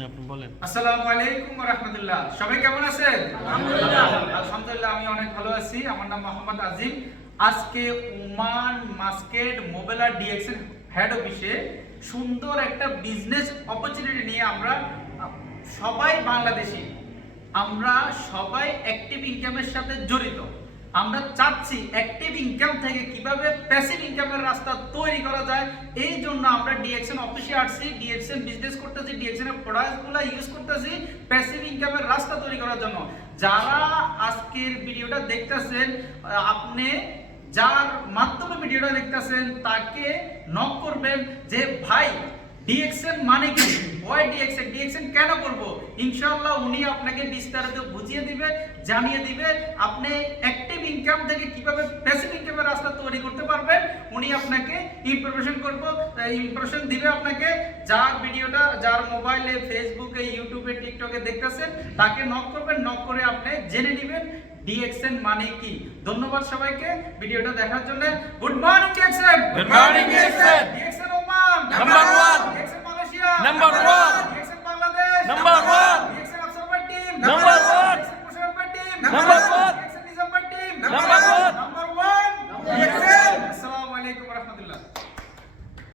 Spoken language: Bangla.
আপনি বলেন। আসসালামু আলাইকুম ওয়া রাহমাতুল্লাহ। সবাই কেমন আছেন? আলহামদুলিল্লাহ। আলহামদুলিল্লাহ, আমি অনেক ভালো আছি। আমার নাম মোহাম্মদ আজিম। আজকে ওমান মাস্কেট মোবাইল ডিএক্সএন হেড অফিসে সুন্দর একটা বিজনেস অপরচুনিটি নিয়ে আমরা সবাই বাংলাদেশি, আমরা সবাই অ্যাক্টিভ ইনকামের সাথে জড়িত। আমরা চাচ্ছি অ্যাক্টিভ ইনকাম থেকে কিভাবে প্যাসিভ ইনকামের রাস্তা তৈরি করা যায়। এই জন্য আমরা ডিএক্সএন অফিসে আসছি, ডিএক্সএন বিজনেস করতেছি, ডিএক্সএন এর প্রোডাক্টগুলো ইউজ করতেছি প্যাসিভ ইনকামের রাস্তা তৈরি করার জন্য। যারা আজকের ভিডিওটা দেখতেছেন, আপনি যার মাধ্যমে ভিডিওটা দেখতেছেন তাকে নক করবেন যে ভাই ডিএক্সএন মানে কি, ওয়াই ডিএক্সএন, ডিএক্সএন কেন করব। ইনশাআল্লাহ উনি আপনাকে বিস্তারিত বুঝিয়ে দিবে, জানিয়ে দিবে আপনি অ্যাক্টিভ ইনকাম থেকে কিভাবে প্যাসিভ ইনকামের রাস্তা তৈরি করতে পারবেন। উনি আপনাকে ইনফরমেশন দিবে আপনাকে। যার ভিডিওটা যার মোবাইলে, ফেসবুকে, ইউটিউবে, টিকটকে দেখতেছেন তাকে নক করবেন, নক করে আপনি জেনে নেবেন ডিএক্সএন মানে কি। ধন্যবাদ সবাইকে ভিডিওটা দেখার জন্য। Good morning DXN. Good morning DXN. DXN Oman number 1, DXN Malaysia number 1, DXN Bangladesh number 1, DXN observer team number 1, DXN Musharraf team number 1।